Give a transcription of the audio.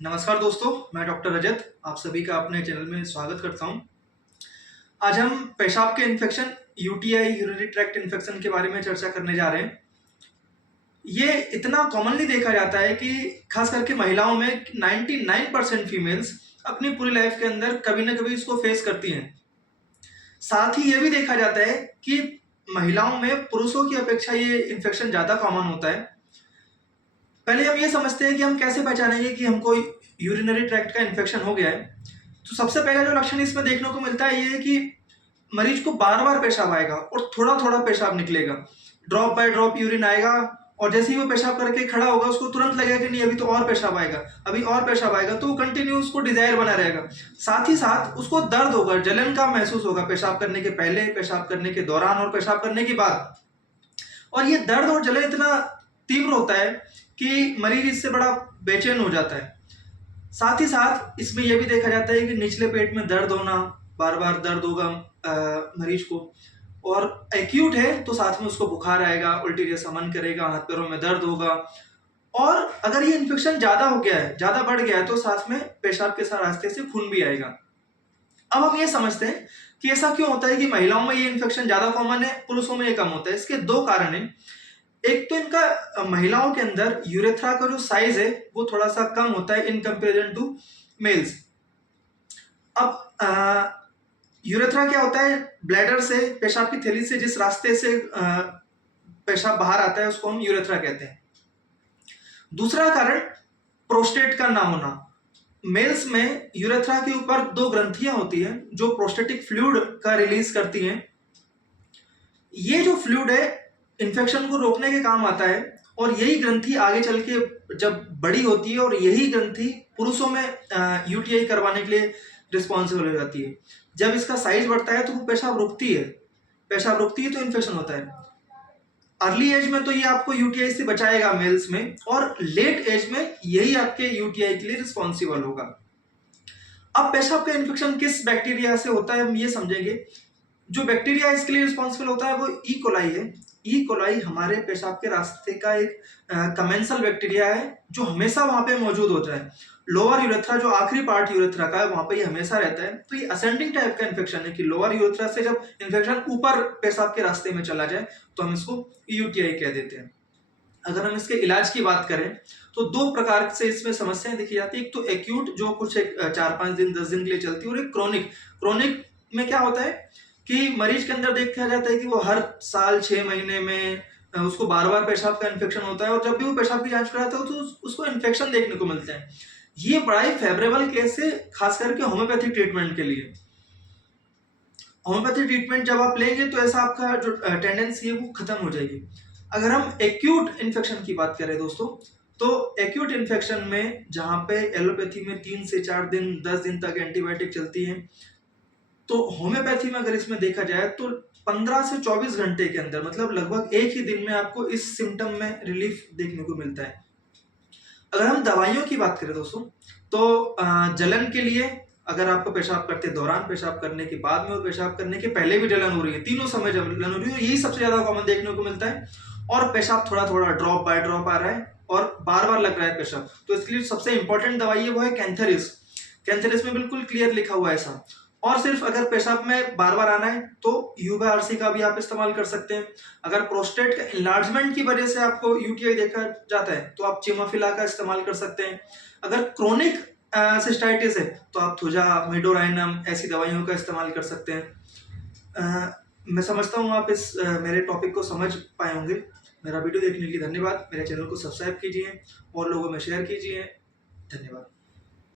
नमस्कार दोस्तों, मैं डॉक्टर रजत आप सभी का अपने चैनल में स्वागत करता हूं। आज हम पेशाब के infection UTI urinary tract infection के बारे में चर्चा करने जा रहे हैं। ये इतना कॉमनली देखा जाता है कि खास करके महिलाओं में 99% फीमेल्स अपनी पूरी लाइफ के अंदर कभी ना कभी इसको फेस करती हैं। साथ ही ये भी देखा जाता है कि महिलाओं में पुरुषों की अपेक्षा ये इन्फेक्शन ज़्यादा कॉमन होता है। पहले हम ये समझते हैं कि हम कैसे पहचानेंगे कि हमको यूरिनरी ट्रैक्ट का इन्फेक्शन हो गया है। तो सबसे पहला जो लक्षण इसमें देखने को मिलता है ये है कि मरीज को बार बार पेशाब आएगा और थोड़ा थोड़ा पेशाब निकलेगा, ड्रॉप बाय ड्रॉप यूरिन आएगा और जैसे ही वो पेशाब करके खड़ा होगा उसको तुरंत लगेगा कि नहीं अभी तो और पेशाब आएगा, अभी और पेशाब आएगा, तो वो कंटिन्यू उसको डिजायर बना रहेगा। साथ ही साथ उसको दर्द होगा, जलन का महसूस होगा पेशाब करने के पहले, पेशाब करने के दौरान और पेशाब करने के बाद। और ये दर्द और जलन इतना तीव्र होता है कि मरीज इससे बड़ा बेचैन हो जाता है। साथ ही साथ इसमें यह भी देखा जाता है कि निचले पेट में दर्द होना, बार बार दर्द होगा मरीज को, और एक्यूट है तो साथ में उसको बुखार आएगा, उल्टी जैसा मन करेगा, हाथ पैरों में दर्द होगा। और अगर ये इन्फेक्शन ज्यादा हो गया है, ज्यादा बढ़ गया है, तो साथ में पेशाब के साथ रास्ते से खून भी आएगा। अब हम ये समझते हैं कि ऐसा क्यों होता है कि महिलाओं में ये इन्फेक्शन ज्यादा कॉमन है, पुरुषों में ये कम होता है। इसके दो कारण हैं। एक तो इनका महिलाओं के अंदर यूरेथ्रा का जो साइज है वो थोड़ा सा कम होता है इन कंपेरिजन टू मेल्स। अब यूरेथ्रा क्या होता है? ब्लैडर से, पेशाब की थैली से जिस रास्ते से पेशाब बाहर आता है उसको हम यूरेथ्रा कहते हैं। दूसरा कारण प्रोस्टेट का ना होना। मेल्स में यूरेथ्रा के ऊपर दो ग्रंथियां होती हैं जो प्रोस्टेटिक फ्लूइड का रिलीज करती हैं। ये जो फ्लूइड है इन्फेक्शन को रोकने के काम आता है और यही ग्रंथि आगे चल के जब बड़ी होती है और यही ग्रंथि पुरुषों में यूटीआई करवाने के लिए रिस्पॉन्सिबल हो जाती है। जब इसका साइज बढ़ता है तो वो पेशाब रुकती है, पेशाब रुकती है तो इन्फेक्शन होता है। अर्ली एज में तो ये आपको यूटीआई से बचाएगा मेल्स में, और लेट एज में यही आपके यूटीआई के लिए रिस्पॉन्सिबल होगा। अब पेशाब का इन्फेक्शन किस बैक्टीरिया से होता है हम ये समझेंगे। जो बैक्टीरिया इसके लिए रिस्पॉन्सिबल होता है वो ई कोलाई है। ई कोलाई हमारे पेशाब के रास्ते का एक कमेंसल बैक्टीरिया है जो हमेशा वहां पे मौजूद होता है। लोअर यूरेथ्रा, जो आखिरी पार्ट यूरेथ्रा का है, वहां पे ये हमेशा रहता है। तो ये असेंडिंग टाइप का इन्फेक्शन है कि लोअर यूरेथ्रा से जब इन्फेक्शन ऊपर पेशाब के रास्ते में चला जाए तो हम इसको यूटीआई कह देते हैं। अगर हम इसके इलाज की बात करें तो दो प्रकार से इसमें समस्याएं देखी जाती है। एक तो एक्यूट जो कुछ 4-5 दिन 10 दिन के लिए चलती है, और एक क्रोनिक। क्रोनिक में क्या होता है कि मरीज के अंदर देखा जाता है कि वो हर साल 6 महीने में उसको बार बार पेशाब का इन्फेक्शन होता है, और जब भी वो पेशाब की जांच कराता है तो उसको इन्फेक्शन देखने को मिलता है। ये बड़ा ही फेवरेबल केस है खास करके होम्योपैथिक ट्रीटमेंट के लिए। होम्योपैथी ट्रीटमेंट जब आप लेंगे तो ऐसा आपका जो टेंडेंसी है वो खत्म हो जाएगी। अगर हम एक्यूट इन्फेक्शन की बात करें दोस्तों, तो एक्यूट इन्फेक्शन में जहां पे एलोपैथी में 3 से 4 दिन 10 दिन तक एंटीबायोटिक चलती है, तो होम्योपैथी में अगर इसमें देखा जाए तो 15 से 24 घंटे के अंदर, मतलब लगभग एक ही दिन में आपको इस सिम्टम में रिलीफ देखने को मिलता है। अगर हम दवाइयों की बात करें दोस्तों, तो जलन के लिए अगर आपको पेशाब करते दौरान, पेशाब करने के बाद में और पेशाब करने के पहले भी जलन हो रही है, तीनों समय जलन हो रही है, यही सबसे ज्यादा कॉमन देखने को मिलता है। और पेशाब थोड़ा थोड़ा ड्रॉप बाय ड्रॉप आ रहा है और बार बार लग रहा है पेशाब, तो इसके लिए सबसे इंपॉर्टेंट दवाई है वो है कैंथेरिस। कैंथेरिस में बिल्कुल क्लियर लिखा हुआ है ऐसा। और सिर्फ अगर पेशाब में बार बार आना है तो यूबीआरसी का भी आप इस्तेमाल कर सकते हैं। अगर प्रोस्टेट का इन्लार्जमेंट की वजह से आपको यूटीआई देखा जाता है तो आप चिमाफिला का इस्तेमाल कर सकते हैं। अगर क्रोनिक सिस्टाइटिस है तो आप थुजा, मिडोराइनम ऐसी दवाइयों का इस्तेमाल कर सकते हैं। मैं समझता हूँ आप इस मेरे टॉपिक को समझ पाए होंगे। मेरा वीडियो देखने के लिए धन्यवाद। मेरे चैनल को सब्सक्राइब कीजिए और लोगों में शेयर कीजिए। धन्यवाद।